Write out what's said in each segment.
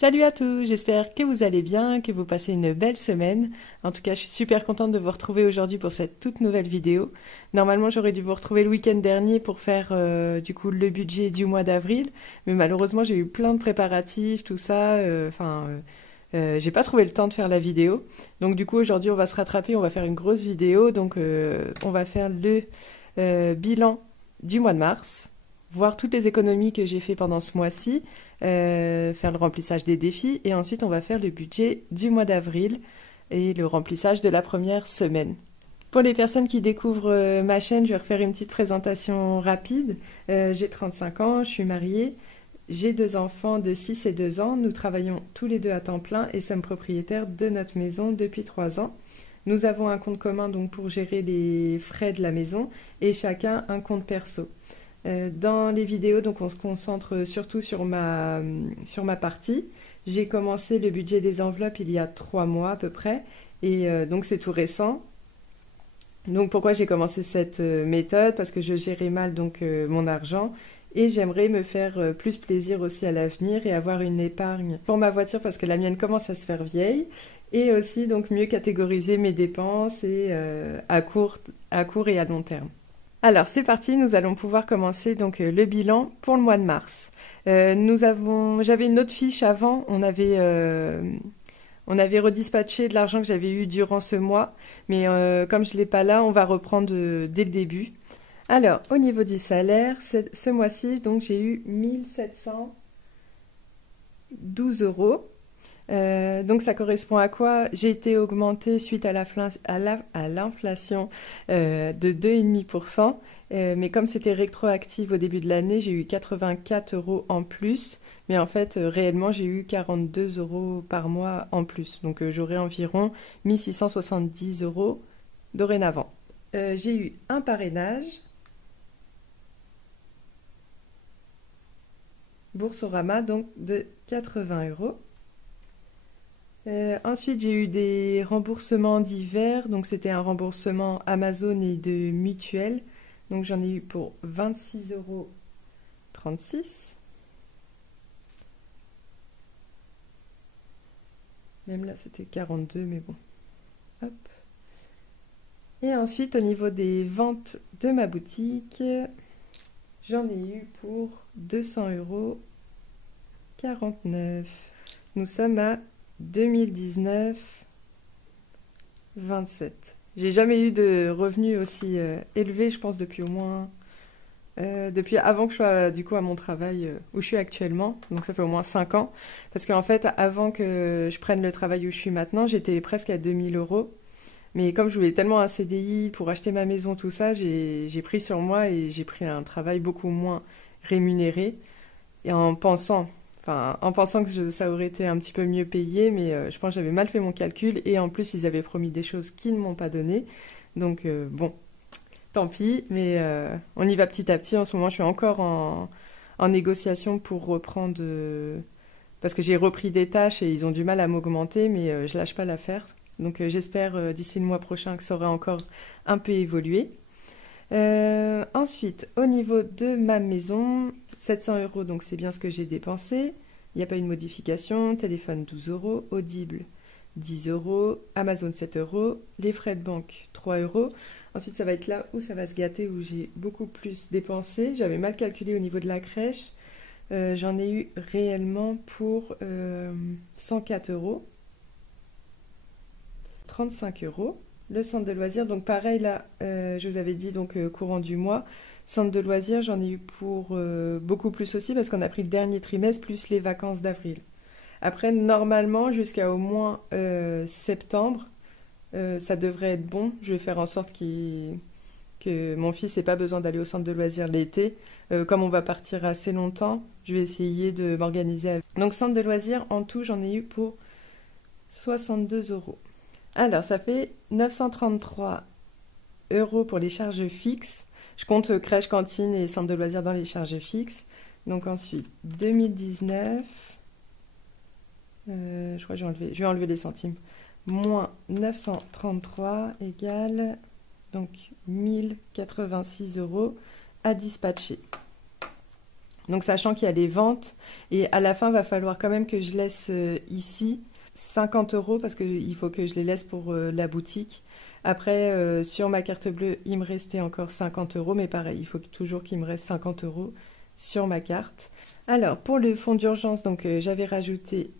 Salut à tous, j'espère que vous allez bien, que vous passez une belle semaine. En tout cas, je suis super contente de vous retrouver aujourd'hui pour cette toute nouvelle vidéo. Normalement, j'aurais dû vous retrouver le week-end dernier pour faire du coup le budget du mois d'avril, mais malheureusement, j'ai eu plein de préparatifs, tout ça. J'ai pas trouvé le temps de faire la vidéo. Donc du coup, aujourd'hui, on va se rattraper, on va faire une grosse vidéo. Donc, on va faire le bilan du mois de mars, voir toutes les économies que j'ai fait pendant ce mois-ci, faire le remplissage des défis et ensuite on va faire le budget du mois d'avril et le remplissage de la première semaine. Pour les personnes qui découvrent ma chaîne, je vais refaire une petite présentation rapide. J'ai 35 ans, je suis mariée, j'ai deux enfants de 6 et 2 ans, nous travaillons tous les deux à temps plein et sommes propriétaires de notre maison depuis 3 ans. Nous avons un compte commun donc pour gérer les frais de la maison et chacun un compte perso. Dans les vidéos, donc on se concentre surtout sur ma partie. J'ai commencé le budget des enveloppes il y a 3 mois à peu près, et donc c'est tout récent. Donc pourquoi j'ai commencé cette méthode? Parce que je gérais mal donc mon argent, et j'aimerais me faire plus plaisir aussi à l'avenir et avoir une épargne pour ma voiture parce que la mienne commence à se faire vieille, et aussi donc mieux catégoriser mes dépenses et à court et à long terme. Alors c'est parti, nous allons pouvoir commencer donc le bilan pour le mois de mars. J'avais une autre fiche avant, on avait redispatché de l'argent que j'avais eu durant ce mois, mais comme je l'ai pas là, on va reprendre dès le début. Alors au niveau du salaire, ce mois-ci donc j'ai eu 1712 euros. Donc ça correspond à quoi? J'ai été augmentée suite à l'inflation de 2,5%. Mais comme c'était rétroactif au début de l'année, j'ai eu 84 euros en plus. Mais en fait, réellement, j'ai eu 42 euros par mois en plus. Donc j'aurai environ 1670 euros dorénavant. J'ai eu un parrainage, Boursorama, donc de 80 euros. Ensuite, j'ai eu des remboursements divers. Donc, c'était un remboursement Amazon et de mutuelle. Donc, j'en ai eu pour 26,36 €. Même là, c'était 42, mais bon. Hop. Et ensuite, au niveau des ventes de ma boutique, j'en ai eu pour 200,49 €. Nous sommes à 2019, 27. J'ai jamais eu de revenus aussi élevés, je pense, depuis au moins... depuis avant que je sois du coup à mon travail où je suis actuellement, donc ça fait au moins 5 ans. Parce qu'en fait, avant que je prenne le travail où je suis maintenant, j'étais presque à 2000 euros. Mais comme je voulais tellement un CDI pour acheter ma maison, tout ça, j'ai pris sur moi et j'ai pris un travail beaucoup moins rémunéré. Et en pensant que ça aurait été un petit peu mieux payé, mais je pense que j'avais mal fait mon calcul et en plus ils avaient promis des choses qu'ils ne m'ont pas donné. Donc bon, tant pis, mais on y va petit à petit. En ce moment, je suis encore en négociation pour reprendre, parce que j'ai repris des tâches et ils ont du mal à m'augmenter, mais je lâche pas l'affaire. Donc j'espère d'ici le mois prochain que ça aura encore un peu évolué. Ensuite, au niveau de ma maison, 700 euros, donc c'est bien ce que j'ai dépensé. Il n'y a pas eu de modification. Téléphone 12 euros, Audible 10 euros, Amazon 7 euros, les frais de banque 3 euros. Ensuite, ça va être là où ça va se gâter, où j'ai beaucoup plus dépensé. J'avais mal calculé au niveau de la crèche. J'en ai eu réellement pour 104 euros, 35 euros. Le centre de loisirs, donc pareil là, je vous avais dit donc courant du mois. Centre de loisirs, j'en ai eu pour beaucoup plus aussi parce qu'on a pris le dernier trimestre plus les vacances d'avril. Après, normalement, jusqu'à au moins septembre, ça devrait être bon. Je vais faire en sorte que mon fils n'ait pas besoin d'aller au centre de loisirs l'été. Comme on va partir assez longtemps, je vais essayer de m'organiser. Donc centre de loisirs, en tout, j'en ai eu pour 62 euros. Alors, ça fait 933 euros pour les charges fixes. Je compte crèche, cantine et centre de loisirs dans les charges fixes. Donc ensuite, 2019, je crois que je vais enlever les centimes, moins 933 égale donc 1086 euros à dispatcher. Donc sachant qu'il y a les ventes et à la fin, va falloir quand même que je laisse ici 50 € parce qu'il faut que je les laisse pour la boutique. Après, sur ma carte bleue, il me restait encore 50 €, mais pareil, il faut toujours qu'il me reste 50 € sur ma carte. Alors, pour le fonds d'urgence, donc j'avais rajouté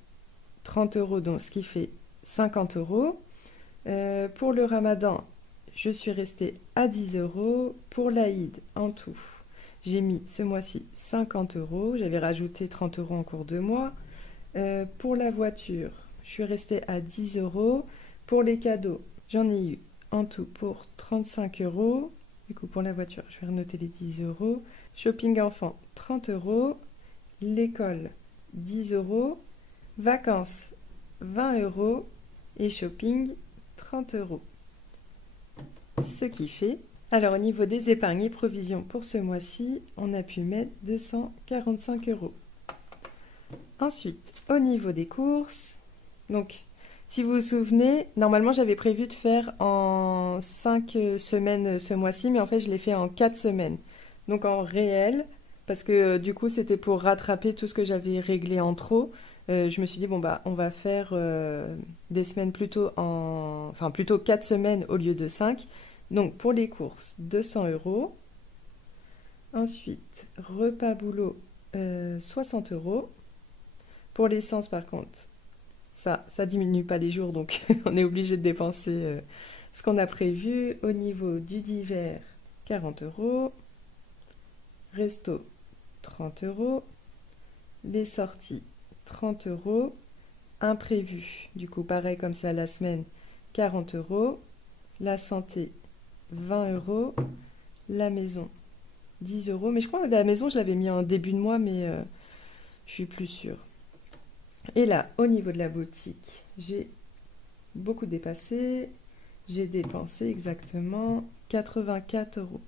30 €, donc ce qui fait 50 €. Pour le Ramadan, je suis restée à 10 €. Pour l'Aïd, en tout, j'ai mis ce mois-ci 50 €. J'avais rajouté 30 € en cours de mois. Pour la voiture, je suis restée à 10 €. Pour les cadeaux, j'en ai eu en tout pour 35 €. Du coup, pour la voiture, je vais renoter les 10 €. Shopping enfant, 30 €. L'école, 10 €. Vacances, 20 €. Et shopping, 30 €. Ce qui fait... Alors, au niveau des épargnes et provisions pour ce mois-ci, on a pu mettre 245 €. Ensuite, au niveau des courses, donc, si vous vous souvenez, normalement, j'avais prévu de faire en 5 semaines ce mois-ci, mais en fait, je l'ai fait en 4 semaines. Donc, en réel, parce que du coup, c'était pour rattraper tout ce que j'avais réglé en trop. Je me suis dit, bon, bah, on va faire des semaines plutôt enfin, plutôt 4 semaines au lieu de 5. Donc, pour les courses, 200 €. Ensuite, repas boulot, 60 €. Pour l'essence, par contre, ça diminue pas les jours, donc on est obligé de dépenser ce qu'on a prévu. Au niveau du divers, 40 €. Resto, 30 €. Les sorties, 30 €. Imprévu, du coup, pareil comme ça la semaine, 40 €. La santé, 20 €. La maison, 10 €. Mais je crois que la maison, je l'avais mis en début de mois, mais je suis plus sûre. Et là, au niveau de la boutique, j'ai beaucoup dépassé. J'ai dépensé exactement 84 €.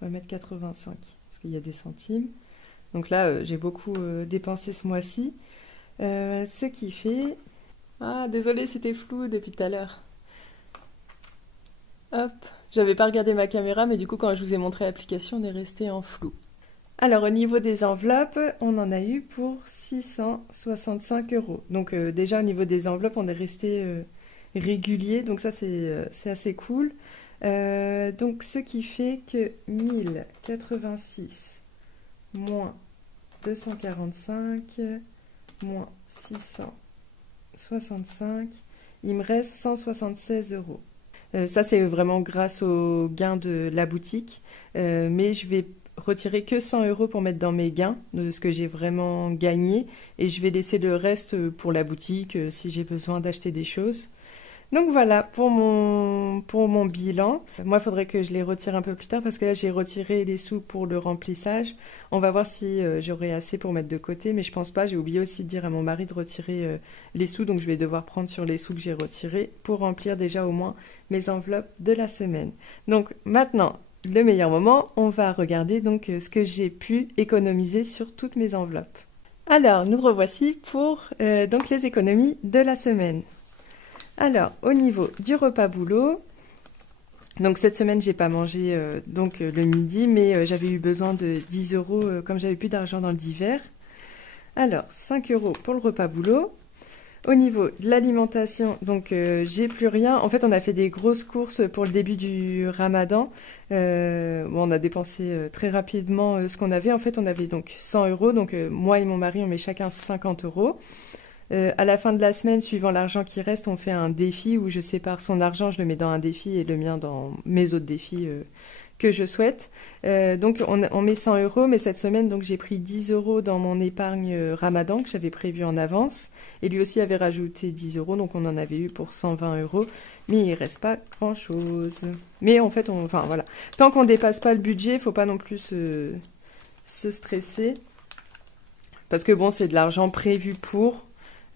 On va mettre 85 parce qu'il y a des centimes. Donc là, j'ai beaucoup dépensé ce mois-ci. Ce qui fait... Ah, désolé, c'était flou depuis tout à l'heure. Hop, j'avais pas regardé ma caméra, mais du coup, quand je vous ai montré l'application, on est resté en flou. Alors, au niveau des enveloppes, on en a eu pour 665 €. Donc, déjà, au niveau des enveloppes, on est resté régulier. Donc, ça, c'est assez cool. Donc, ce qui fait que 1086 moins 245 moins 665, il me reste 176 €. Ça, c'est vraiment grâce au gain de la boutique. Mais je vais retirer que 100 € pour mettre dans mes gains, de ce que j'ai vraiment gagné. Et je vais laisser le reste pour la boutique, si j'ai besoin d'acheter des choses. Donc voilà, pour mon bilan. Moi, il faudrait que je les retire un peu plus tard parce que là, j'ai retiré les sous pour le remplissage. On va voir si j'aurai assez pour mettre de côté, mais je pense pas. J'ai oublié aussi de dire à mon mari de retirer les sous, donc je vais devoir prendre sur les sous que j'ai retirés pour remplir déjà au moins mes enveloppes de la semaine. Donc maintenant, le meilleur moment, on va regarder donc ce que j'ai pu économiser sur toutes mes enveloppes. Alors, nous revoici pour donc les économies de la semaine. Alors, au niveau du repas boulot, donc cette semaine, j'ai pas mangé le midi, mais j'avais eu besoin de 10 € comme j'avais plus d'argent dans le divers. Alors, 5 € pour le repas boulot. Au niveau de l'alimentation, donc j'ai plus rien. En fait, on a fait des grosses courses pour le début du Ramadan. On a dépensé très rapidement ce qu'on avait. En fait, on avait donc 100 €. Donc moi et mon mari, on met chacun 50 €. À la fin de la semaine, suivant l'argent qui reste, on fait un défi où je sépare son argent, je le mets dans un défi et le mien dans mes autres défis que je souhaite. Donc on met 100 €, mais cette semaine, donc j'ai pris 10 € dans mon épargne Ramadan que j'avais prévu en avance. Et lui aussi avait rajouté 10 €, donc on en avait eu pour 120 €. Mais il reste pas grand-chose. Mais en fait, enfin voilà. Tant qu'on dépasse pas le budget, il faut pas non plus se stresser. Parce que bon, c'est de l'argent prévu pour...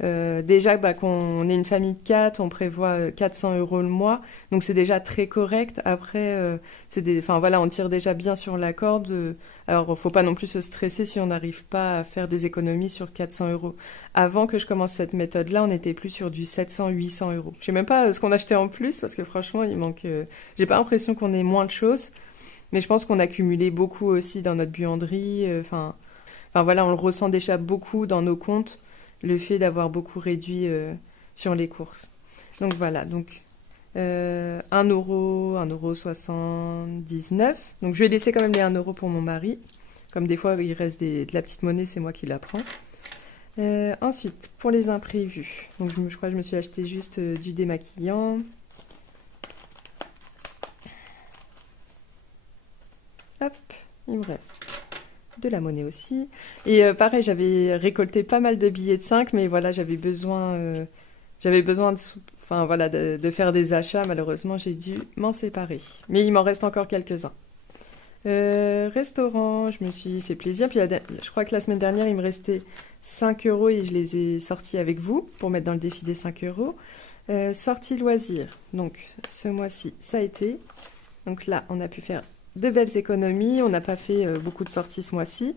déjà qu'on est une famille de 4, on prévoit 400 € le mois, donc c'est déjà très correct. Après, enfin voilà, on tire déjà bien sur la corde. Alors, faut pas non plus se stresser si on n'arrive pas à faire des économies sur 400 €. Avant que je commence cette méthode-là, on était plus sur du 700-800 €. Je sais même pas ce qu'on achetait en plus parce que franchement, il manque. J'ai pas l'impression qu'on ait moins de choses, mais je pense qu'on a cumulé beaucoup aussi dans notre buanderie. Enfin. Enfin voilà, on le ressent déjà beaucoup dans nos comptes, le fait d'avoir beaucoup réduit sur les courses. Donc voilà, donc 1 euro, 1,79 €. Donc je vais laisser quand même les 1 euro pour mon mari. Comme des fois il reste de la petite monnaie, c'est moi qui la prends. Ensuite, pour les imprévus, donc je crois que je me suis acheté juste du démaquillant. Hop, il me reste de la monnaie aussi. Et pareil, j'avais récolté pas mal de billets de 5, mais voilà, j'avais besoin enfin, voilà, de faire des achats. Malheureusement, j'ai dû m'en séparer. Mais il m'en reste encore quelques-uns. Restaurant, je me suis fait plaisir. Puis je crois que la semaine dernière, il me restait 5 euros et je les ai sortis avec vous pour mettre dans le défi des 5 euros. Sortie loisirs. Donc, ce mois-ci, ça a été. Donc là, on a pu faire de belles économies. On n'a pas fait beaucoup de sorties ce mois-ci.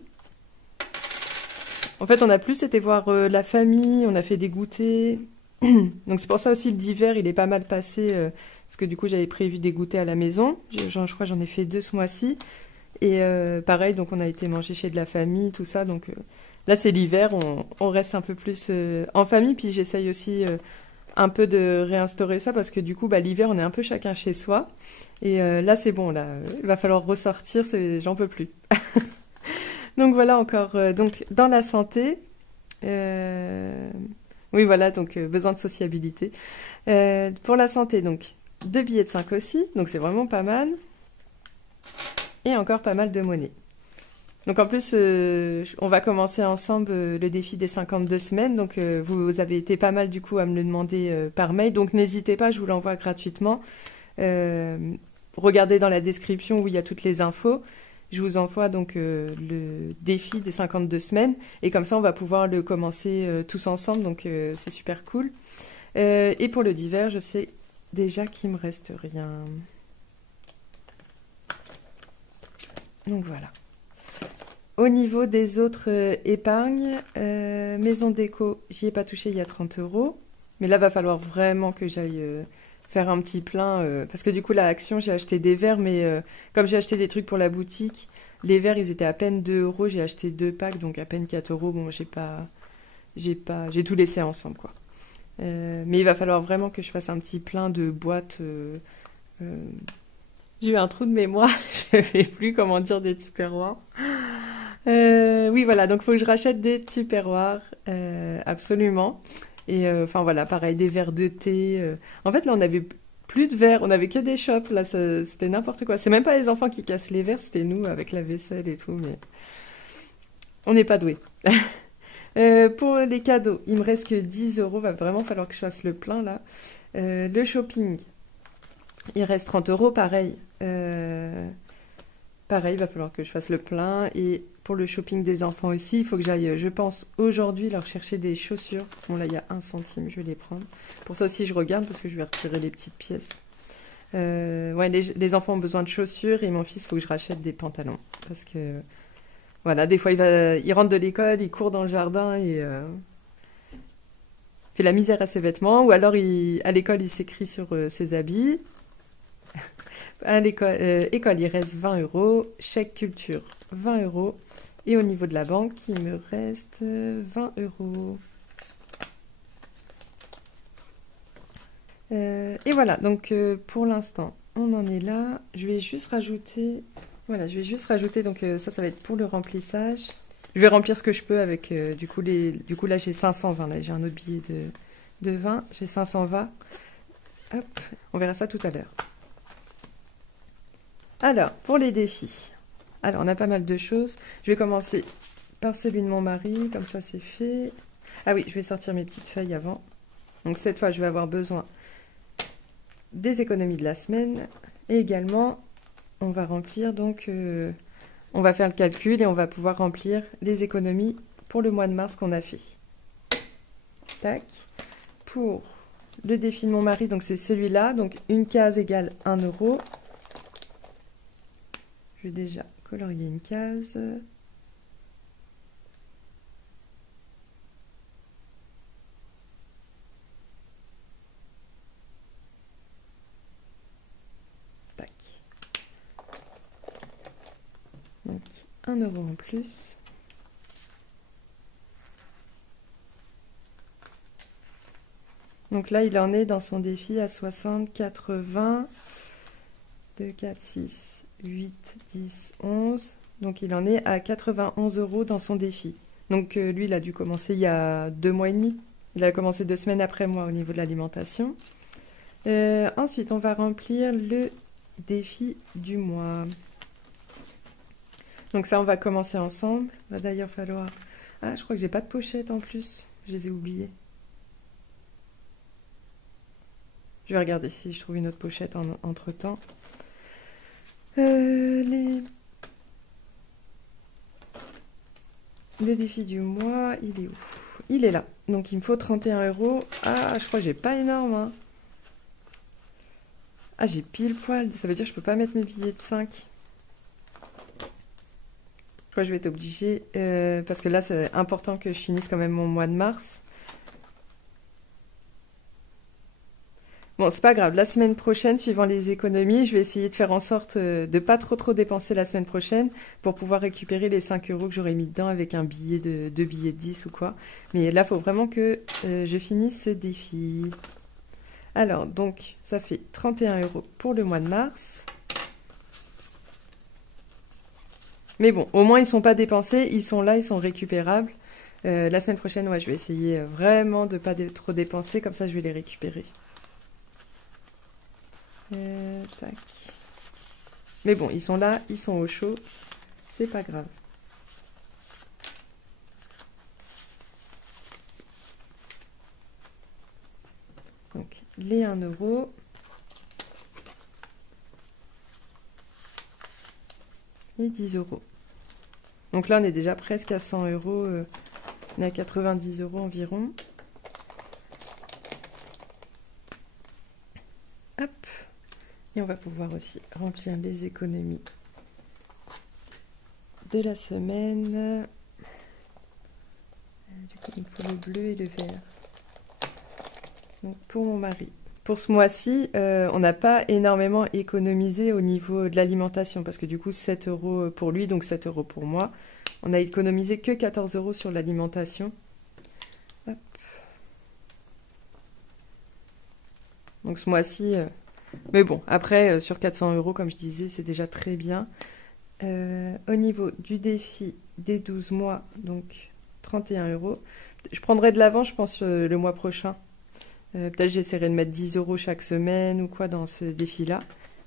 En fait, on a plus été voir la famille. On a fait des goûters. Donc c'est pour ça aussi le d'hiver, il est pas mal passé. Parce que du coup, j'avais prévu des goûters à la maison. Je crois que j'en ai fait 2 ce mois-ci. Et pareil, donc on a été manger chez de la famille, tout ça. Donc là, c'est l'hiver, on reste un peu plus en famille. Puis j'essaye aussi un peu de réinstaurer ça parce que du coup, bah, l'hiver, on est un peu chacun chez soi. Et là, c'est bon, là, il va falloir ressortir, j'en peux plus. Donc voilà encore. Donc dans la santé, oui, voilà, donc besoin de sociabilité. Pour la santé, donc 2 billets de 5 aussi, donc c'est vraiment pas mal. Et encore pas mal de monnaie. Donc en plus, on va commencer ensemble le défi des 52 semaines. Donc vous avez été pas mal du coup à me le demander par mail. Donc n'hésitez pas, je vous l'envoie gratuitement. Regardez dans la description où il y a toutes les infos. Je vous envoie donc le défi des 52 semaines. Et comme ça, on va pouvoir le commencer tous ensemble. Donc c'est super cool. Et pour le d'hiver, je sais déjà qu'il me reste rien. Donc voilà. Au niveau des autres épargnes, maison déco, j'y ai pas touché, il y a 30 euros. Mais là, va falloir vraiment que j'aille faire un petit plein. Parce que du coup, la Action, j'ai acheté des verres, mais comme j'ai acheté des trucs pour la boutique, les verres, ils étaient à peine 2 euros. J'ai acheté 2 packs, donc à peine 4 euros. Bon, j'ai tout laissé ensemble, quoi. Mais il va falloir vraiment que je fasse un petit plein de boîtes. J'ai eu un trou de mémoire, je ne sais plus comment dire des tupperwares. Oui, voilà, donc il faut que je rachète des tupperwares, absolument. Et enfin voilà, pareil, des verres de thé. En fait, là, on avait plus de verres, on avait que des chopes. Là, c'était n'importe quoi. C'est même pas les enfants qui cassent les verres, c'était nous avec la vaisselle et tout, mais on n'est pas doués. Pour les cadeaux, il me reste que 10 euros. Va vraiment falloir que je fasse le plein là. Le shopping, il reste 30 euros, pareil. Pareil, il va falloir que je fasse le plein. Et pour le shopping des enfants aussi, il faut que j'aille, je pense, aujourd'hui leur chercher des chaussures. Bon, là, il y a 1 centime, je vais les prendre. Pour ça aussi, je regarde parce que je vais retirer les petites pièces. Ouais, les enfants ont besoin de chaussures et mon fils, il faut que je rachète des pantalons. Parce que, voilà, des fois, il rentre de l'école, il court dans le jardin et fait la misère à ses vêtements. Ou alors, à l'école, il s'écrit sur ses habits. À l'école, école, il reste 20 euros. Chèque culture, 20 euros. Et au niveau de la banque, il me reste 20 euros. Et voilà, donc pour l'instant, on en est là. Je vais juste rajouter... Voilà, je vais juste rajouter, donc ça va être pour le remplissage. Je vais remplir ce que je peux avec, du coup, là, j'ai 520. Là, j'ai un autre billet de 20. J'ai 520. Hop, on verra ça tout à l'heure. Alors, pour les défis. Alors, on a pas mal de choses. Je vais commencer par celui de mon mari, comme ça c'est fait. Ah oui, je vais sortir mes petites feuilles avant. Donc cette fois, je vais avoir besoin des économies de la semaine. Et également, on va remplir, donc, on va faire le calcul et on va pouvoir remplir les économies pour le mois de mars qu'on a fait. Tac. Pour le défi de mon mari, donc c'est celui-là. Donc une case égale 1 euro. Je vais déjà colorier une case. Tac. Donc 1 euro en plus. Donc là, il en est dans son défi à 60, 80, 2, 4, 6, 8, 10, 11. Donc il en est à 91 € dans son défi. Donc lui, il a dû commencer il y a 2 mois et demi. Il a commencé 2 semaines après moi au niveau de l'alimentation. Ensuite, on va remplir le défi du mois. Donc ça, on va commencer ensemble. Il va d'ailleurs falloir... Ah, je crois que j'ai pas de pochette en plus. Je les ai oubliées. Je vais regarder si je trouve une autre pochette entre-temps. Le défi du mois, il est où? Il est là. Donc il me faut 31 €. Ah, je crois que j'ai pas énorme, hein. Ah, j'ai pile poil. Ça veut dire que je peux pas mettre mes billets de 5. Je crois que je vais être obligée. Parce que là, c'est important que je finisse quand même mon mois de mars. Bon, c'est pas grave. La semaine prochaine, suivant les économies, je vais essayer de faire en sorte de pas trop dépenser la semaine prochaine pour pouvoir récupérer les 5 € que j'aurais mis dedans avec un billet de 2 billets de 10 ou quoi. Mais là, il faut vraiment que je finisse ce défi. Alors, donc, ça fait 31 € pour le mois de mars. Mais bon, au moins, ils sont pas dépensés. Ils sont là, ils sont récupérables. La semaine prochaine, ouais, je vais essayer vraiment de pas trop dépenser. Comme ça, je vais les récupérer. Tac. Mais bon, ils sont là, ils sont au chaud, c'est pas grave. Donc, les 1 € et 10 €. Donc là, on est déjà presque à 100 €, on est à 90 € environ. Hop. Et on va pouvoir aussi remplir les économies de la semaine. Du coup, il me faut le bleu et le vert. Donc, pour mon mari. Pour ce mois-ci, on n'a pas énormément économisé au niveau de l'alimentation, parce que du coup, 7 € pour lui, donc 7 € pour moi. On a économisé que 14 € sur l'alimentation. Donc ce mois-ci... Mais bon, après, sur 400 €, comme je disais, c'est déjà très bien. Au niveau du défi des 12 mois, donc 31 €. Je prendrai de l'avant, je pense, le mois prochain. Peut-être j'essaierai de mettre 10 € chaque semaine ou quoi dans ce défi-là.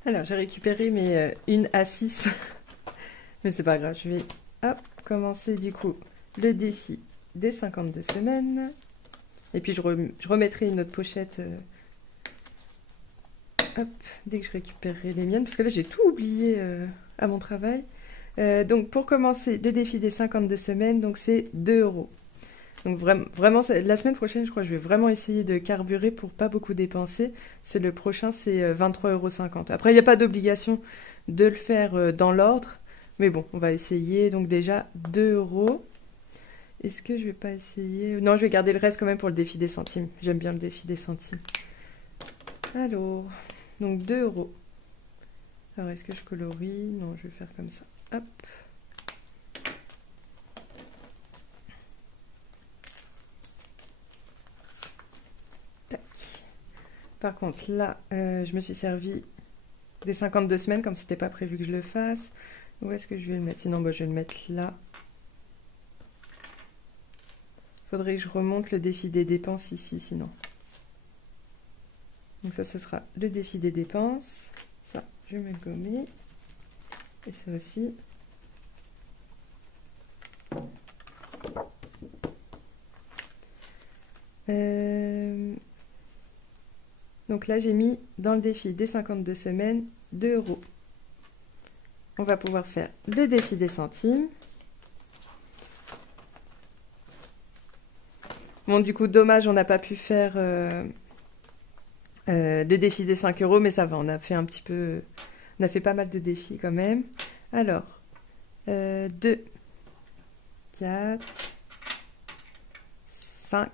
Alors, j'ai récupéré mes 1 à 6. Mais c'est pas grave, je vais commencer du coup le défi des 52 semaines. Et puis je remettrai une autre pochette... Hop, dès que je récupérerai les miennes, parce que là j'ai tout oublié à mon travail. Donc pour commencer le défi des 52 semaines, donc c'est 2 €. Donc vraiment, la semaine prochaine, je crois que je vais vraiment essayer de carburer pour pas beaucoup dépenser. C'est le prochain, c'est 23,50 €. Après, il n'y a pas d'obligation de le faire dans l'ordre, mais bon, on va essayer. Donc déjà 2 €. Est-ce que je vais pas essayer? Non, je vais garder le reste quand même pour le défi des centimes. J'aime bien le défi des centimes. Alors... Donc 2 €. Alors est-ce que je colorie? Non, je vais faire comme ça. Hop. Tac. Par contre, là, je me suis servi des 52 semaines, comme c'était pas prévu que je le fasse. Où est-ce que je vais le mettre? Sinon, bah, je vais le mettre là. Faudrait que je remonte le défi des dépenses ici, sinon. Donc ça, ce sera le défi des dépenses. Ça, je vais me le gommer. Et ça aussi. Donc là, j'ai mis dans le défi des 52 semaines 2 €. On va pouvoir faire le défi des centimes. Bon, du coup, dommage, on n'a pas pu faire... le défi des 5 €, mais ça va, on a fait un petit peu... On a fait pas mal de défis quand même. Alors, 2, 4, 5,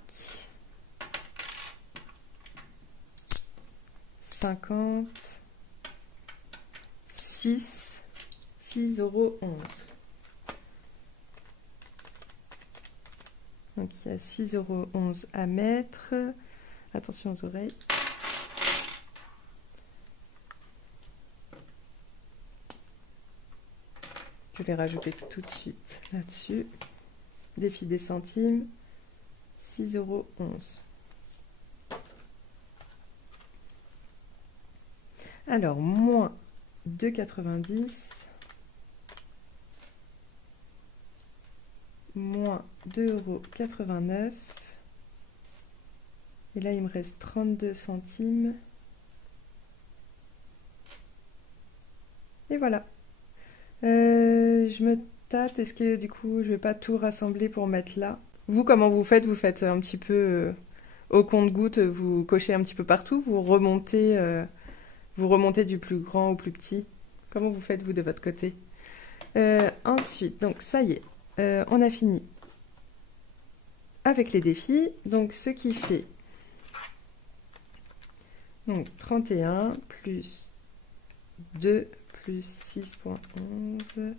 50, 6, 6,11 €. Donc il y a 6,11 € à mettre. Attention aux oreilles. Je vais rajouter tout de suite là-dessus. Défi des centimes, 6,11 €. Alors, moins 2,90 €, moins 2,89 €. Et là, il me reste 32 centimes. Et voilà. Je me tâte, est-ce que du coup je vais pas tout rassembler pour mettre là? Vous, comment vous faites? Vous faites un petit peu au compte-gouttes, vous cochez un petit peu partout, vous remontez du plus grand au plus petit. Comment vous faites vous de votre côté? Ensuite, donc ça y est, on a fini avec les défis. Donc ce qui fait donc 31 plus 2 plus 6,11,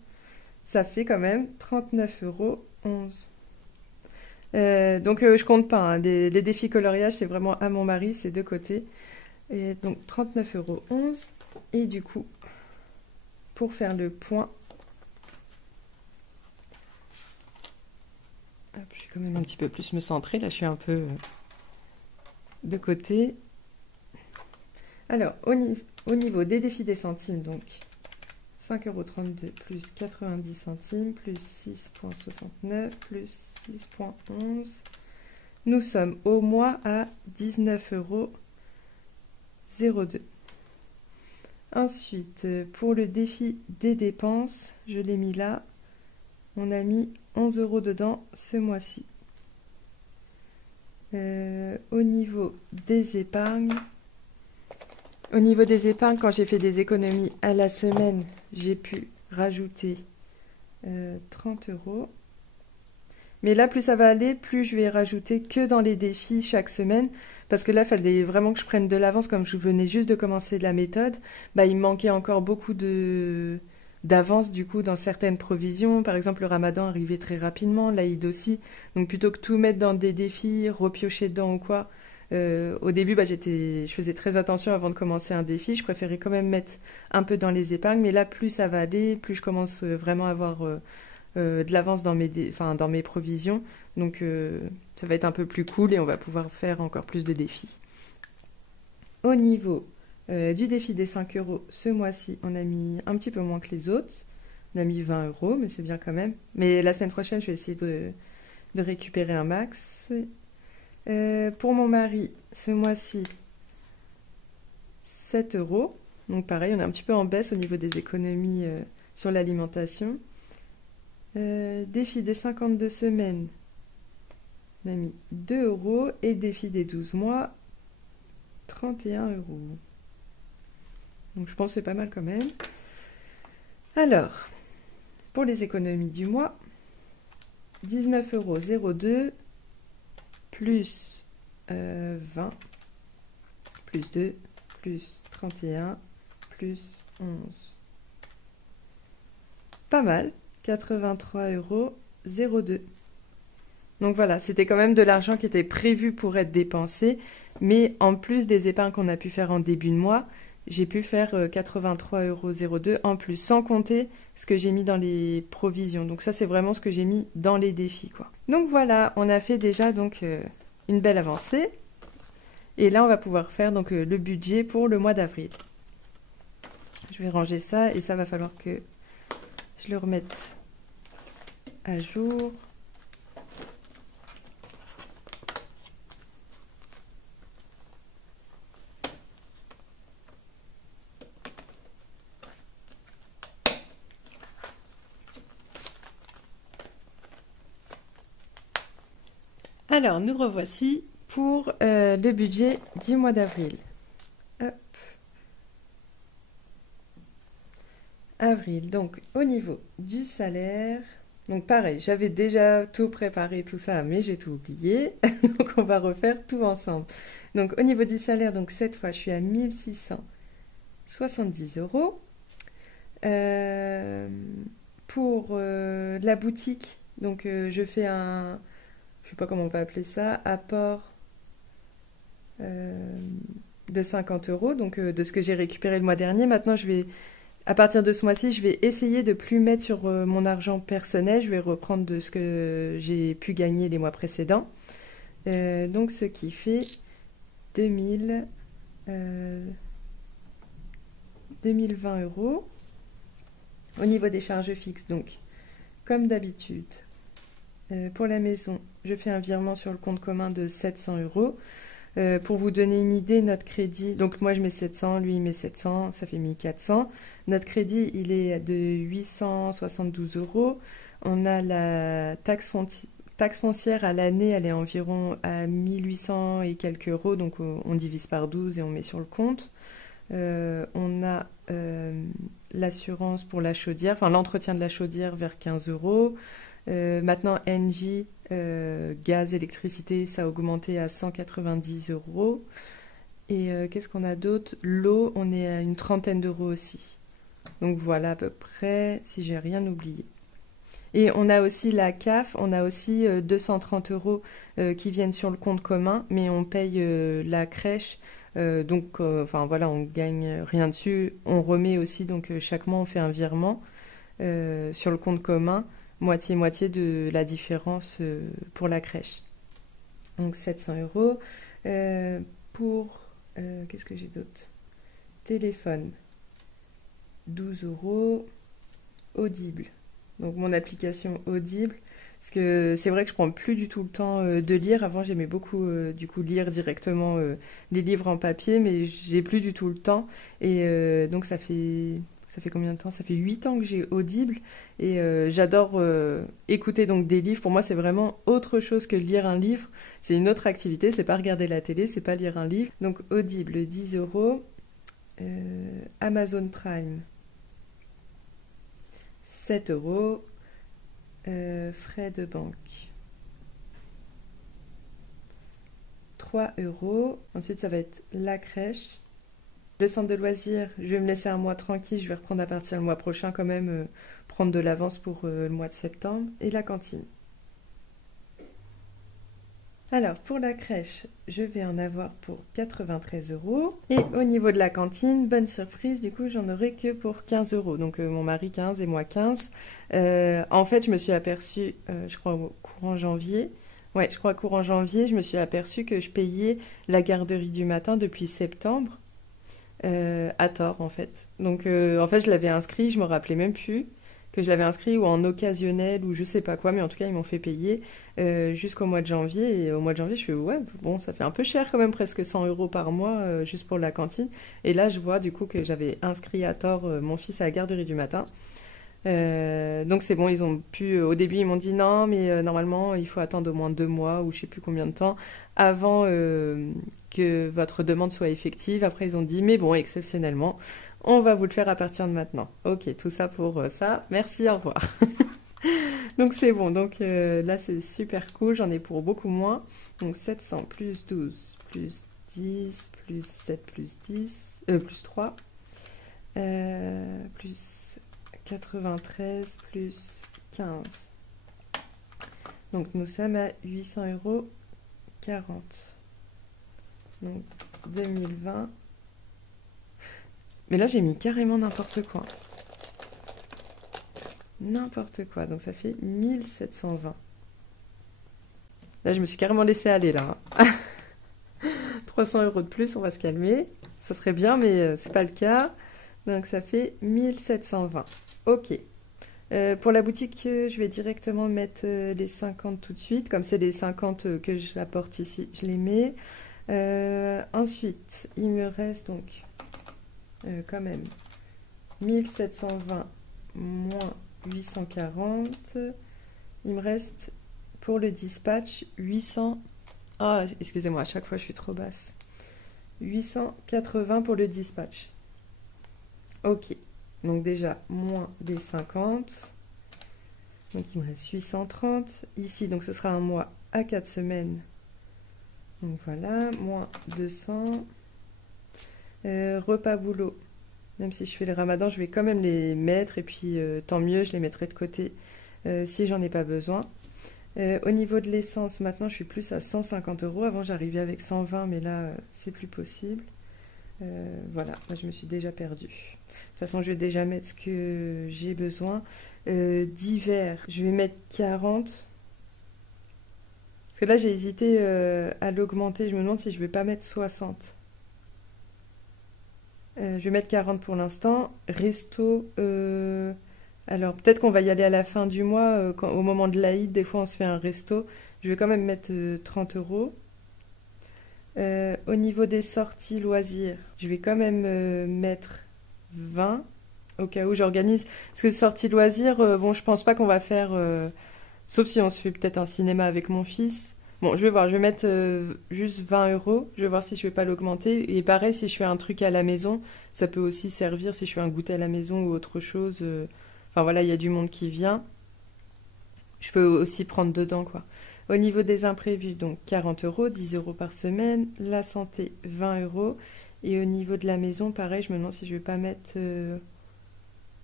ça fait quand même 39,11 €. Donc je compte pas, hein. Les défis coloriage, c'est vraiment à mon mari, c'est de côté. Et donc 39,11 €. Et du coup, pour faire le point, hop, je vais quand même un petit peu plus me centrer, là je suis un peu de côté. Alors, au niveau des défis des centimes, donc 5,32 € plus 90 centimes plus 6,69 plus 6,11. Nous sommes au mois à 19,02 €. Ensuite, pour le défi des dépenses, je l'ai mis là. On a mis 11 € dedans ce mois-ci. Au niveau des épargnes, quand j'ai fait des économies à la semaine, j'ai pu rajouter 30 €. Mais là, plus ça va aller, plus je vais rajouter que dans les défis chaque semaine. Parce que là, il fallait vraiment que je prenne de l'avance, comme je venais juste de commencer la méthode. Bah, il me manquait encore beaucoup d'avance du coup dans certaines provisions. Par exemple, le Ramadan arrivait très rapidement, l'Aïd aussi. Donc plutôt que tout mettre dans des défis, repiocher dedans ou quoi, au début, bah, je faisais très attention avant de commencer un défi. Je préférais quand même mettre un peu dans les épargnes. Mais là, plus ça va aller, plus je commence vraiment à avoir de l'avance dans dans mes provisions. Donc ça va être un peu plus cool et on va pouvoir faire encore plus de défis. Au niveau du défi des 5 €, ce mois-ci, on a mis un petit peu moins que les autres. On a mis 20 €, mais c'est bien quand même. Mais la semaine prochaine, je vais essayer de récupérer un max. Pour mon mari, ce mois-ci, 7 €. Donc pareil, on est un petit peu en baisse au niveau des économies sur l'alimentation. Défi des 52 semaines, on a mis 2 € et défi des 12 mois, 31 €. Donc je pense que c'est pas mal quand même. Alors, pour les économies du mois, 19,02 € plus 20 plus 2 plus 31 plus 11. Pas mal. 83,02 €. Donc voilà, c'était quand même de l'argent qui était prévu pour être dépensé, mais en plus des épargnes qu'on a pu faire en début de mois, j'ai pu faire 83,02 € en plus, sans compter ce que j'ai mis dans les provisions. Donc ça, c'est vraiment ce que j'ai mis dans les défis, quoi. Donc voilà, on a fait déjà donc une belle avancée. Et là, on va pouvoir faire donc le budget pour le mois d'avril. Je vais ranger ça et ça va falloir que je le remette à jour. Alors, nous revoici pour le budget du mois d'avril. Hop. Avril, donc au niveau du salaire, donc pareil, j'avais déjà tout préparé, tout ça, mais j'ai tout oublié, donc on va refaire tout ensemble. Donc au niveau du salaire, donc cette fois je suis à 1670 €. Pour la boutique, donc je fais un, je sais pas comment on va appeler ça, apport de 50 euros, donc de ce que j'ai récupéré le mois dernier. Maintenant, à partir de ce mois-ci, je vais essayer de plus mettre sur mon argent personnel. Je vais reprendre de ce que j'ai pu gagner les mois précédents. Donc, ce qui fait 2020 euros. Au niveau des charges fixes, donc, comme d'habitude, pour la maison, je fais un virement sur le compte commun de 700 euros. Pour vous donner une idée, notre crédit, donc moi je mets 700, lui il met 700, ça fait 1400. Notre crédit, il est de 872 euros. On a la taxe foncière à l'année, elle est environ à 1800 et quelques euros, donc on divise par 12 et on met sur le compte. On a l'assurance pour la chaudière, enfin l'entretien de la chaudière vers 15 euros. Maintenant, Engie, gaz, électricité, ça a augmenté à 190 euros. Et qu'est-ce qu'on a d'autre? L'eau, on est à une trentaine d'euros aussi. Donc voilà à peu près, si j'ai rien oublié. Et on a aussi la CAF, on a aussi 230 euros qui viennent sur le compte commun, mais on paye la crèche. Donc, enfin voilà, on gagne rien dessus. On remet aussi, donc chaque mois on fait un virement sur le compte commun, moitié-moitié de la différence pour la crèche. Donc 700 euros. Pour, qu'est-ce que j'ai d'autre? Téléphone, 12 euros. Audible. Donc mon application Audible, parce que c'est vrai que je prends plus du tout le temps de lire. Avant j'aimais beaucoup du coup lire directement les livres en papier, mais j'ai plus du tout le temps. Et donc ça fait combien de temps? Ça fait 8 ans que j'ai Audible et j'adore écouter donc des livres. Pour moi c'est vraiment autre chose que lire un livre. C'est une autre activité, c'est pas regarder la télé, c'est pas lire un livre. Donc Audible 10 euros. Amazon Prime 7 euros. Frais de banque 3 euros. Ensuite, ça va être la crèche. Le centre de loisirs, je vais me laisser un mois tranquille. Je vais reprendre à partir du mois prochain quand même, prendre de l'avance pour le mois de septembre. Et la cantine. Alors, pour la crèche, je vais en avoir pour 93 euros. Et au niveau de la cantine, bonne surprise, du coup, j'en aurai que pour 15 euros. Donc, mon mari 15 et moi 15. En fait, je me suis aperçue, je crois courant janvier, ouais, je crois courant janvier, je me suis aperçue que je payais la garderie du matin depuis septembre, à tort, en fait. Donc, en fait, je l'avais inscrit, je me rappelais même plus que je l'avais inscrit ou en occasionnel ou je sais pas quoi, mais en tout cas ils m'ont fait payer jusqu'au mois de janvier. Et au mois de janvier, je fais ouais, bon, ça fait un peu cher quand même, presque 100 euros par mois juste pour la cantine. Et là, je vois du coup que j'avais inscrit à tort mon fils à la garderie du matin. Donc c'est bon, ils ont pu. Au début, ils m'ont dit non, mais normalement, il faut attendre au moins 2 mois ou je sais plus combien de temps avant que votre demande soit effective. Après, ils ont dit mais bon, exceptionnellement, on va vous le faire à partir de maintenant. Ok, tout ça pour ça. Merci, au revoir. Donc c'est bon. Donc là, c'est super cool. J'en ai pour beaucoup moins. Donc 700 plus 12 plus 10 plus 7 plus 10 plus 3 plus 93 plus 15. Donc nous sommes à 800 euros 40. Donc 2020. Mais là j'ai mis carrément n'importe quoi. N'importe quoi. Donc ça fait 1720. Là je me suis carrément laissé aller là. 300 euros de plus, on va se calmer. Ça serait bien mais c'est pas le cas. Donc ça fait 1720. Ok. Pour la boutique, je vais directement mettre les 50 tout de suite. Comme c'est les 50 que j'apporte ici, je les mets. Ensuite, il me reste donc quand même 1720 moins 840. Il me reste pour le dispatch 800. Ah, excusez-moi, à chaque fois je suis trop basse. 880 pour le dispatch. Ok. Donc déjà, moins des 50. Donc il me reste 830. Ici, donc ce sera un mois à 4 semaines. Donc voilà, moins 200. Repas boulot. Même si je fais le ramadan, je vais quand même les mettre. Et puis tant mieux, je les mettrai de côté si j'en ai pas besoin. Au niveau de l'essence, maintenant je suis plus à 150 euros. Avant j'arrivais avec 120, mais là c'est plus possible. Voilà, là, je me suis déjà perdue. De toute façon, je vais déjà mettre ce que j'ai besoin. D'hiver, je vais mettre 40. Parce que là, j'ai hésité à l'augmenter. Je me demande si je vais pas mettre 60. Je vais mettre 40 pour l'instant. Resto, alors peut-être qu'on va y aller à la fin du mois, au moment de l'Aïd, des fois on se fait un resto. Je vais quand même mettre 30 euros. Au niveau des sorties loisirs, je vais quand même mettre 20 au cas où j'organise. Parce que sorties loisirs, bon, je pense pas qu'on va faire, sauf si on se fait peut-être un cinéma avec mon fils. Bon, je vais voir, je vais mettre juste 20 euros. Je vais voir si je vais pas l'augmenter. Et pareil, si je fais un truc à la maison, ça peut aussi servir si je fais un goûter à la maison ou autre chose. Enfin voilà, il y a du monde qui vient. Je peux aussi prendre dedans, quoi. Au niveau des imprévus, donc 40 euros, 10 euros par semaine. La santé, 20 euros. Et au niveau de la maison, pareil, je me demande si je vais pas mettre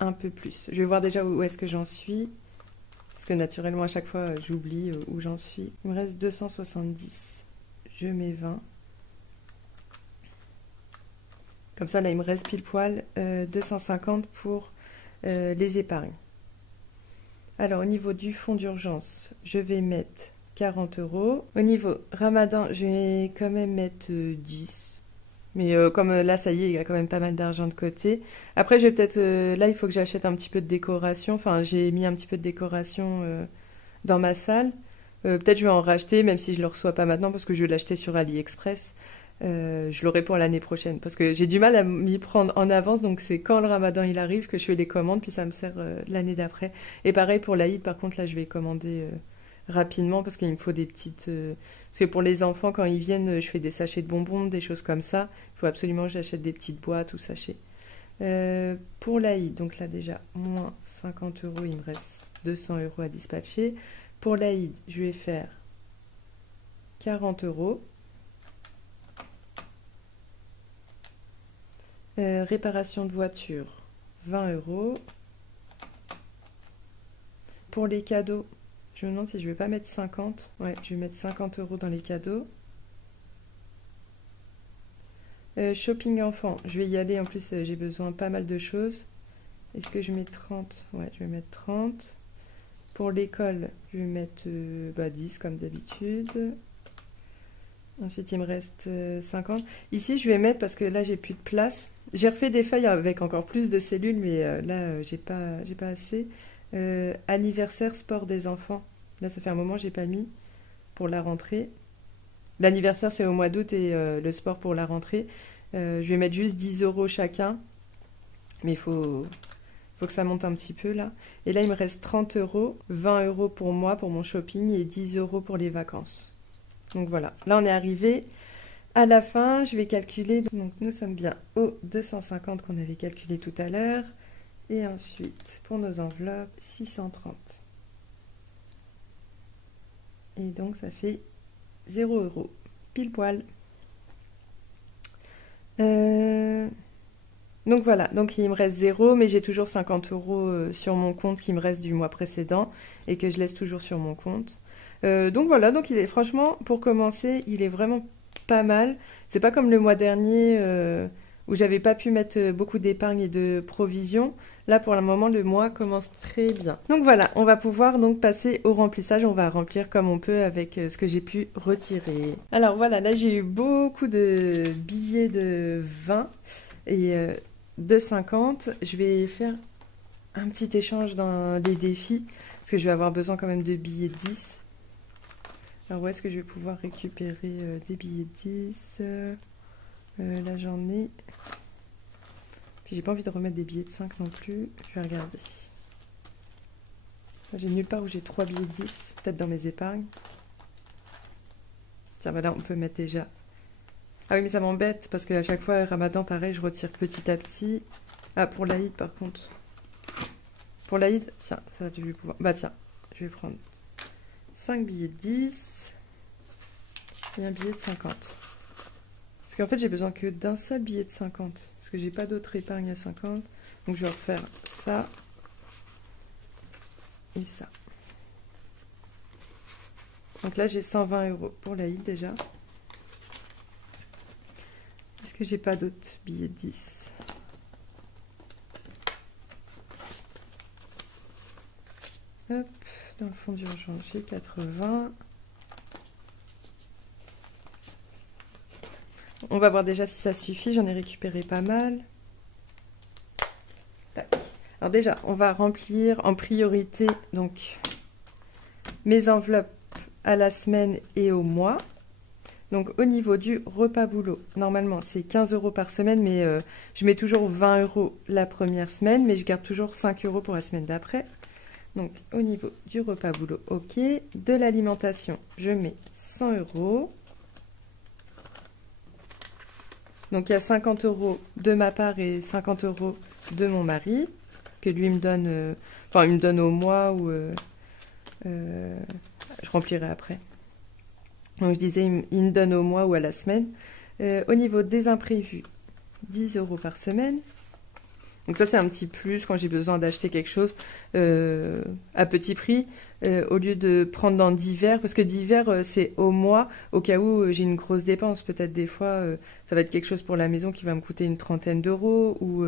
un peu plus. Je vais voir déjà où est-ce que j'en suis. Parce que naturellement, à chaque fois, j'oublie où j'en suis. Il me reste 270. Je mets 20. Comme ça, là, il me reste pile poil 250 pour les épargnes. Alors, au niveau du fonds d'urgence, je vais mettre 40 euros. Au niveau Ramadan, je vais quand même mettre 10. Mais comme là, ça y est, il y a quand même pas mal d'argent de côté. Après, je vais peut-être... là, il faut que j'achète un petit peu de décoration. Enfin, j'ai mis un petit peu de décoration dans ma salle. Peut-être je vais en racheter, même si je ne le reçois pas maintenant, parce que je vais l'acheter sur AliExpress. Je l'aurai pour l'année prochaine. Parce que j'ai du mal à m'y prendre en avance. Donc, c'est quand le Ramadan il arrive que je fais les commandes. Puis ça me sert l'année d'après. Et pareil pour l'Aïd, par contre, là, je vais commander... rapidement parce qu'il me faut des petites parce que pour les enfants quand ils viennent je fais des sachets de bonbons, des choses comme ça, il faut absolument que j'achète des petites boîtes ou sachets. Pour l'Aïd, donc là déjà moins 50 euros, il me reste 200 euros à dispatcher. Pour l'Aïd, je vais faire 40 euros. Réparation de voiture, 20 euros. Pour les cadeaux, je me demande si je vais pas mettre 50. Ouais, je vais mettre 50 euros dans les cadeaux. Shopping enfant, je vais y aller. En plus, j'ai besoin pas mal de choses. Est-ce que je mets 30? Ouais, je vais mettre 30. Pour l'école, je vais mettre 10 comme d'habitude. Ensuite, il me reste 50. Ici, je vais mettre, parce que là, j'ai plus de place. J'ai refait des feuilles avec encore plus de cellules, mais là, j'ai pas assez. Anniversaire sport des enfants. Là, ça fait un moment que j'ai pas mis pour la rentrée. L'anniversaire, c'est au mois d'août et le sport pour la rentrée. Je vais mettre juste 10 euros chacun. Mais il faut que ça monte un petit peu là. Et là, il me reste 30 euros. 20 euros pour moi, pour mon shopping, et 10 euros pour les vacances. Donc voilà. Là, on est arrivé à la fin. Je vais calculer. Donc nous sommes bien aux 250 qu'on avait calculé tout à l'heure. Et ensuite, pour nos enveloppes, 630. Et donc, ça fait 0 euros. Pile poil. Donc voilà, donc il me reste 0, mais j'ai toujours 50 euros sur mon compte qui me reste du mois précédent et que je laisse toujours sur mon compte. Donc voilà, donc il est franchement, pour commencer, il est vraiment pas mal. C'est pas comme le mois dernier où j'avais pas pu mettre beaucoup d'épargne et de provisions. Là, pour le moment, le mois commence très bien. Donc voilà, on va pouvoir donc passer au remplissage. On va remplir comme on peut avec ce que j'ai pu retirer. Alors voilà, là j'ai eu beaucoup de billets de 20 et de 50. Je vais faire un petit échange dans les défis parce que je vais avoir besoin quand même de billets de 10. Alors où est-ce que je vais pouvoir récupérer des billets de 10 là j'en ai. Puis j'ai pas envie de remettre des billets de 5 non plus. Je vais regarder. J'ai nulle part où j'ai 3 billets de 10. Peut-être dans mes épargnes. Tiens, voilà, on peut mettre déjà. Ah oui, mais ça m'embête parce qu'à chaque fois, Ramadan, pareil, je retire petit à petit. Ah, pour l'Aïd, par contre. Pour l'Aïd, tiens, ça, je vais pouvoir... Bah tiens, je vais prendre 5 billets de 10 et un billet de 50. Parce qu'en fait, j'ai besoin que d'un seul billet de 50. Parce que j'ai pas d'autre épargne à 50. Donc, je vais refaire ça et ça. Donc là, j'ai 120 euros pour l'Aïd déjà. Est-ce que j'ai pas d'autres billets de 10? Hop, dans le fond d'urgence, j'ai 80. On va voir déjà si ça suffit, j'en ai récupéré pas mal. Tac. Alors déjà, on va remplir en priorité donc mes enveloppes à la semaine et au mois. Donc au niveau du repas boulot, normalement c'est 15 € par semaine, mais je mets toujours 20 € la première semaine, mais je garde toujours 5 € pour la semaine d'après. Donc au niveau du repas boulot, ok. De l'alimentation, je mets 100 €. Donc il y a 50 € de ma part et 50 € de mon mari, que lui me donne, enfin il me donne au mois ou je remplirai après. Donc je disais, il me donne au mois ou à la semaine. Au niveau des imprévus, 10 € par semaine. Donc ça c'est un petit plus quand j'ai besoin d'acheter quelque chose à petit prix, au lieu de prendre dans divers, parce que divers c'est au mois, au cas où j'ai une grosse dépense. Peut-être des fois ça va être quelque chose pour la maison qui va me coûter une trentaine d'euros, ou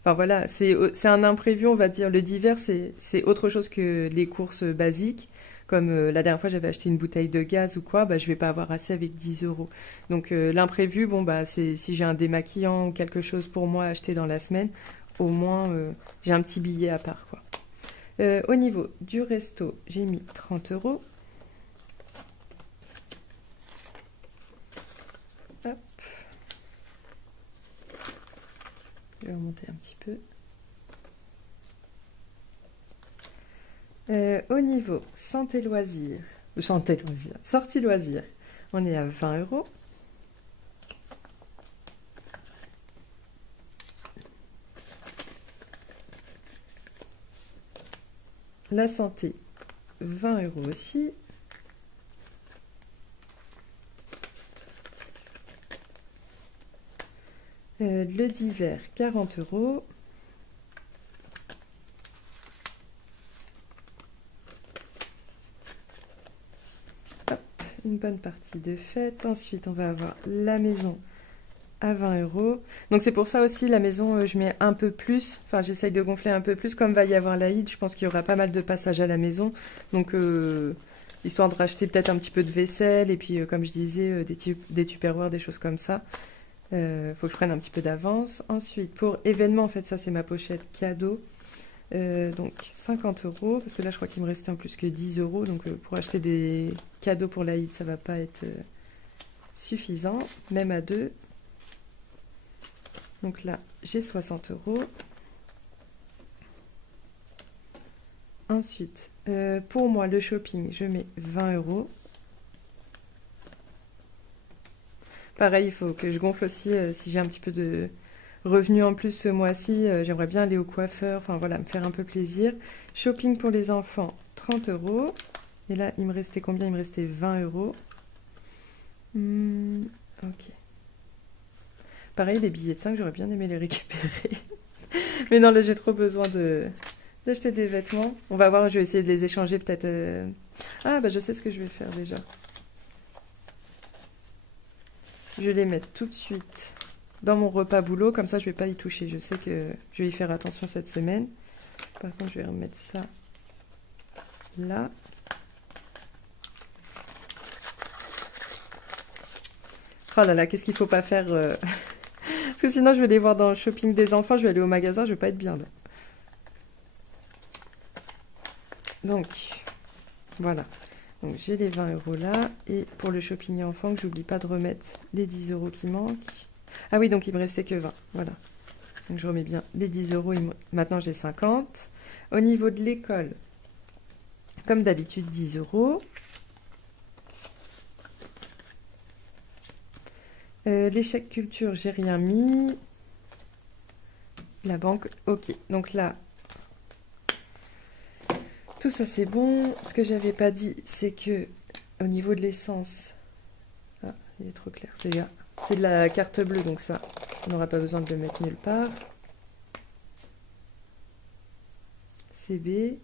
enfin voilà, c'est un imprévu, on va dire. Le divers c'est autre chose que les courses basiques. Comme la dernière fois, j'avais acheté une bouteille de gaz ou quoi, bah, je vais pas avoir assez avec 10 €. Donc l'imprévu, bon, bah, c'est si j'ai un démaquillant ou quelque chose pour moi à acheter dans la semaine, au moins j'ai un petit billet à part, quoi. Au niveau du resto, j'ai mis 30 €. Hop. Je vais remonter un petit peu. Au niveau santé loisirs, sortie loisirs, on est à 20 €. La santé, 20 € aussi. Le divers, 40 €. Une bonne partie de fête. Ensuite, on va avoir la maison à 20 €. Donc c'est pour ça aussi, la maison, je mets un peu plus. Enfin, j'essaye de gonfler un peu plus. Comme va y avoir l'Aïd, je pense qu'il y aura pas mal de passages à la maison. Donc, histoire de racheter peut-être un petit peu de vaisselle. Et puis, comme je disais, des tupperwares, des choses comme ça. Faut que je prenne un petit peu d'avance. Ensuite, pour événements, en fait, ça c'est ma pochette cadeau. Donc 50 €, parce que là je crois qu'il me restait en plus que 10 €, donc pour acheter des cadeaux pour l'Aïd ça va pas être suffisant, même à deux. Donc là j'ai 60 €. Ensuite, pour moi le shopping, je mets 20 €. Pareil, il faut que je gonfle aussi si j'ai un petit peu de revenus en plus ce mois-ci, j'aimerais bien aller au coiffeur, enfin voilà, me faire un peu plaisir. Shopping pour les enfants, 30 €. Et là, il me restait combien? Il me restait 20 €. Ok. Pareil, les billets de 5, j'aurais bien aimé les récupérer. Mais non, là, j'ai trop besoin d'acheter des vêtements. On va voir, je vais essayer de les échanger peut-être. Ah, bah je sais ce que je vais faire déjà. Je vais les mettre tout de suite dans mon repas boulot, comme ça je vais pas y toucher. Je sais que je vais y faire attention cette semaine. Par contre, je vais remettre ça là. Oh là là, qu'est-ce qu'il faut pas faire parce que sinon je vais les voir dans le shopping des enfants, je vais aller au magasin, je vais pas être bien là. Donc, voilà. Donc j'ai les 20 € là. Et pour le shopping enfant, que j'oublie pas de remettre les 10 € qui manquent. Ah oui, donc il me restait que 20. Voilà. Donc je remets bien les 10 €. Maintenant j'ai 50. Au niveau de l'école, comme d'habitude, 10 €. Les chèques culture, j'ai rien mis. La banque, ok. Donc là, tout ça c'est bon. Ce que j'avais pas dit, c'est que au niveau de l'essence, ah, il est trop clair, c'est de la carte bleue, donc ça, on n'aura pas besoin de le mettre nulle part. CB.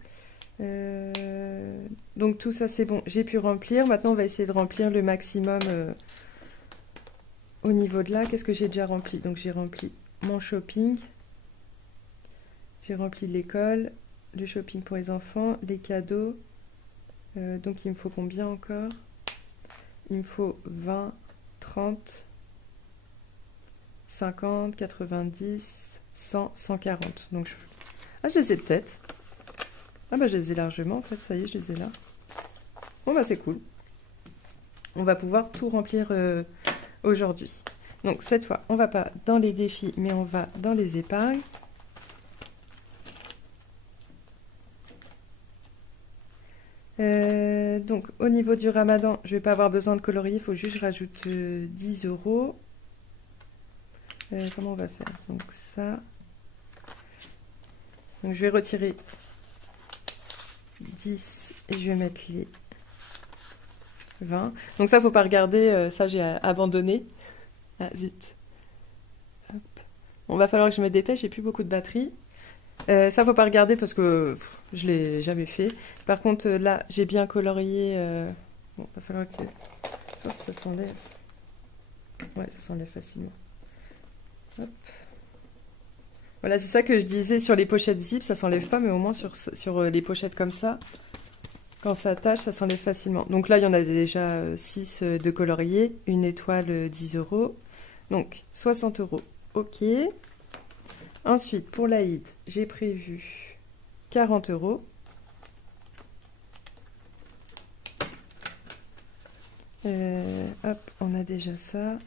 Donc tout ça c'est bon, j'ai pu remplir. Maintenant on va essayer de remplir le maximum au niveau de là, qu'est-ce que j'ai déjà rempli? Donc j'ai rempli mon shopping, j'ai rempli l'école, le shopping pour les enfants, les cadeaux. Donc il me faut combien encore? Il me faut 20, 30, 50, 90, 100, 140. Donc ah, je les ai peut-être. Ah bah je les ai largement en fait, ça y est, je les ai là. Bon bah c'est cool. On va pouvoir tout remplir aujourd'hui. Donc cette fois, on va pas dans les défis, mais on va dans les épargnes. Donc au niveau du ramadan, je vais pas avoir besoin de colorier, il faut juste que je rajoute 10 €. Comment on va faire? Donc ça. Donc je vais retirer 10 et je vais mettre les 20. Donc ça, faut pas regarder, ça j'ai abandonné. Ah zut. Hop. Bon, va falloir que je me dépêche, j'ai plus beaucoup de batterie. Ça, faut pas regarder parce que je l'ai jamais fait. Par contre, là, j'ai bien colorié. Bon, va falloir que... Je pense que ça s'enlève. Ouais, ça s'enlève facilement. Hop. Voilà, c'est ça que je disais sur les pochettes zip, ça s'enlève pas, mais au moins sur les pochettes comme ça, quand ça attache, ça s'enlève facilement. Donc là, il y en a déjà 6 de colorier, une étoile 10 €. Donc 60 €, ok. Ensuite, pour l'Aïd, j'ai prévu 40 €. Hop, on a déjà ça.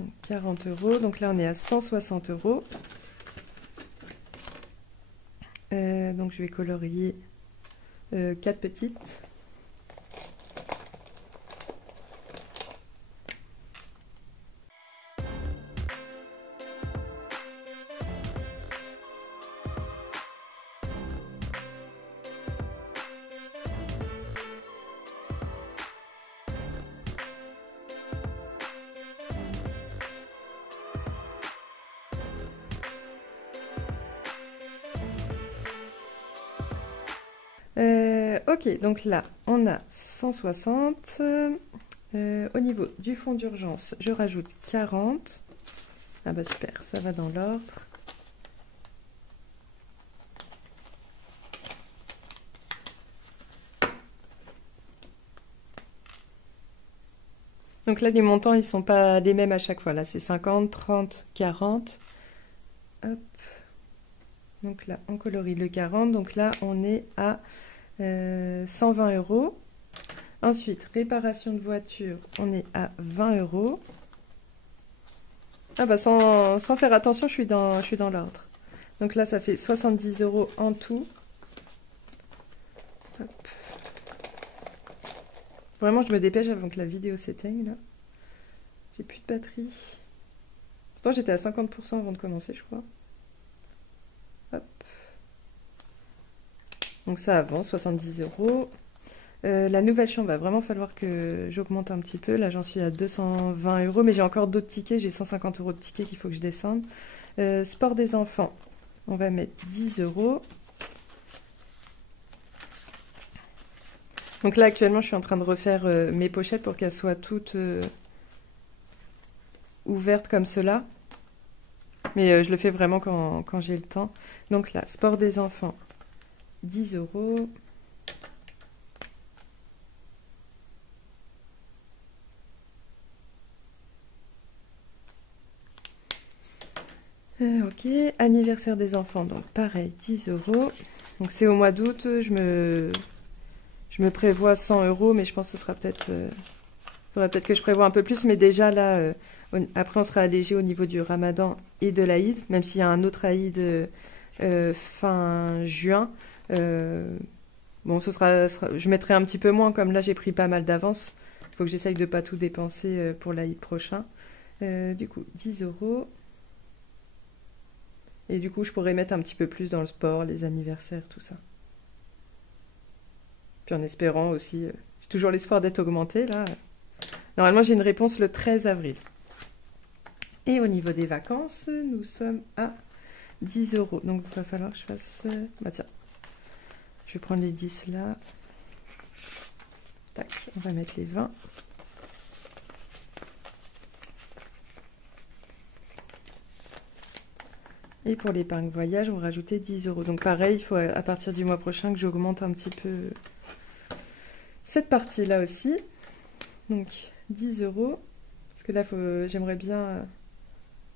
Donc 40 €. Donc là, on est à 160 €. Donc je vais colorier 4 petites. Ok, donc là, on a 160. Au niveau du fonds d'urgence, je rajoute 40. Ah bah super, ça va dans l'ordre. Donc là, les montants, ils sont pas les mêmes à chaque fois. Là, c'est 50, 30, 40. Hop. Donc là, on colorie le 40. Donc là, on est à 120 €. Ensuite, réparation de voiture, on est à 20 €. Ah bah sans faire attention, je suis dans l'ordre. Donc là, ça fait 70 € en tout. Hop. Vraiment, je me dépêche avant que la vidéo s'éteigne, là. J'ai plus de batterie. Pourtant, j'étais à 50% avant de commencer, je crois. Hop. Donc ça avance, 70 €. La nouvelle chambre, va vraiment falloir que j'augmente un petit peu. Là, j'en suis à 220 €, mais j'ai encore d'autres tickets. J'ai 150 € de tickets qu'il faut que je descende. Sport des enfants, on va mettre 10 €. Donc là, actuellement, je suis en train de refaire mes pochettes pour qu'elles soient toutes ouvertes comme cela. Mais je le fais vraiment quand j'ai le temps. Donc là, sport des enfants, 10 €. Ok, anniversaire des enfants, donc pareil, 10 €. Donc c'est au mois d'août, je me prévois 100 €, mais je pense que ce sera peut-être... faudrait peut-être que je prévoie un peu plus, mais déjà là, après on sera allégé au niveau du ramadan et de l'Aïd, même s'il y a un autre Aïd fin juin. Bon, je mettrai un petit peu moins, comme là j'ai pris pas mal d'avance. Il faut que j'essaye de ne pas tout dépenser pour l'Aïd prochain. Du coup, 10 €. Et du coup, je pourrais mettre un petit peu plus dans le sport, les anniversaires, tout ça. Puis en espérant aussi, j'ai toujours l'espoir d'être augmenté là. Normalement, j'ai une réponse le 13 avril. Et au niveau des vacances, nous sommes à 10 €. Donc, il va falloir que je fasse... Bah tiens, je vais prendre les 10 là. Tac, on va mettre les 20. Et pour l'épargne voyage, on rajoutait 10 euros. Donc pareil, il faut à partir du mois prochain que j'augmente un petit peu cette partie-là aussi. Donc 10 euros. Parce que là, j'aimerais bien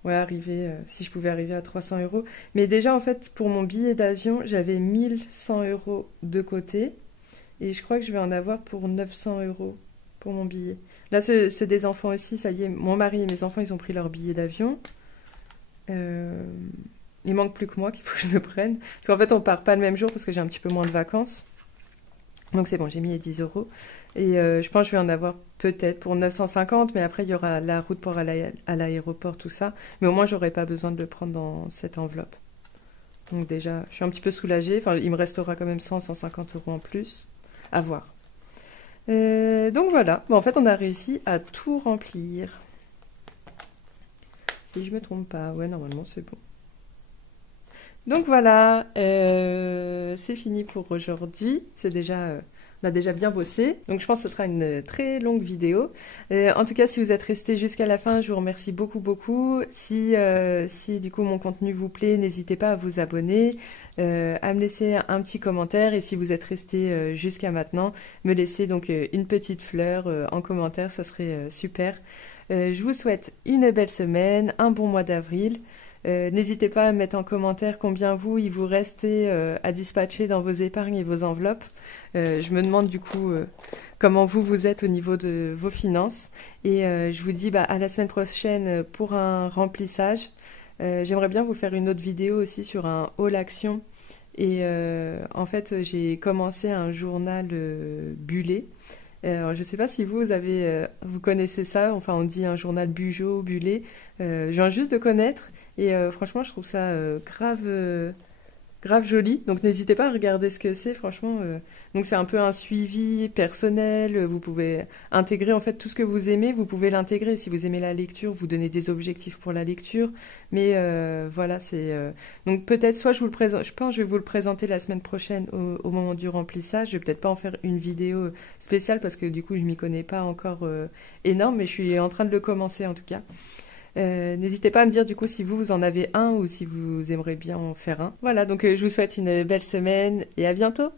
arriver, si je pouvais arriver à 300 euros. Mais déjà, en fait, pour mon billet d'avion, j'avais 1100 euros de côté. Et je crois que je vais en avoir pour 900 euros pour mon billet. Là, ceux des enfants aussi, ça y est, mon mari et mes enfants, ils ont pris leur billet d'avion. Il manque plus que moi qu'il faut que je le prenne. Parce qu'en fait, on part pas le même jour parce que j'ai un petit peu moins de vacances. Donc c'est bon, j'ai mis les 10 euros. Et je pense que je vais en avoir peut-être pour 950, mais après, il y aura la route pour aller à l'aéroport, tout ça. Mais au moins, j'aurai pas besoin de le prendre dans cette enveloppe. Donc déjà, je suis un petit peu soulagée. Enfin, il me restera quand même 100-150 euros en plus. À voir. Donc voilà. Bon, en fait, on a réussi à tout remplir. Si je me trompe pas. Ouais, normalement, c'est bon. Donc voilà, c'est fini pour aujourd'hui. On a déjà bien bossé. Donc je pense que ce sera une très longue vidéo. En tout cas, si vous êtes resté jusqu'à la fin, je vous remercie beaucoup, beaucoup. Si du coup mon contenu vous plaît, n'hésitez pas à vous abonner, à me laisser un petit commentaire. Et si vous êtes resté jusqu'à maintenant, me laisser donc une petite fleur en commentaire, ça serait super. Je vous souhaite une belle semaine, un bon mois d'avril. N'hésitez pas à mettre en commentaire combien il vous restez à dispatcher dans vos épargnes et vos enveloppes. Je me demande du coup comment vous êtes au niveau de vos finances. Et je vous dis à la semaine prochaine pour un remplissage. J'aimerais bien vous faire une autre vidéo aussi sur un haul action. Et en fait, j'ai commencé un journal bullet. Alors, je ne sais pas si vous connaissez ça, enfin on dit un journal Bugeaud, Bullet. Je viens juste de connaître et franchement je trouve ça grave joli. Donc n'hésitez pas à regarder ce que c'est, franchement. Donc c'est un peu un suivi personnel. Vous pouvez intégrer en fait tout ce que vous aimez, vous pouvez l'intégrer. Si vous aimez la lecture, vous donnez des objectifs pour la lecture. Mais voilà, c'est donc peut-être soit je vous le présente, je pense que je vais vous le présenter la semaine prochaine au moment du remplissage. Je vais peut-être pas en faire une vidéo spéciale parce que du coup je m'y connais pas encore énorme, mais je suis en train de le commencer en tout cas. N'hésitez pas à me dire du coup si vous en avez un ou si vous aimeriez bien en faire un. Voilà, donc je vous souhaite une belle semaine et à bientôt!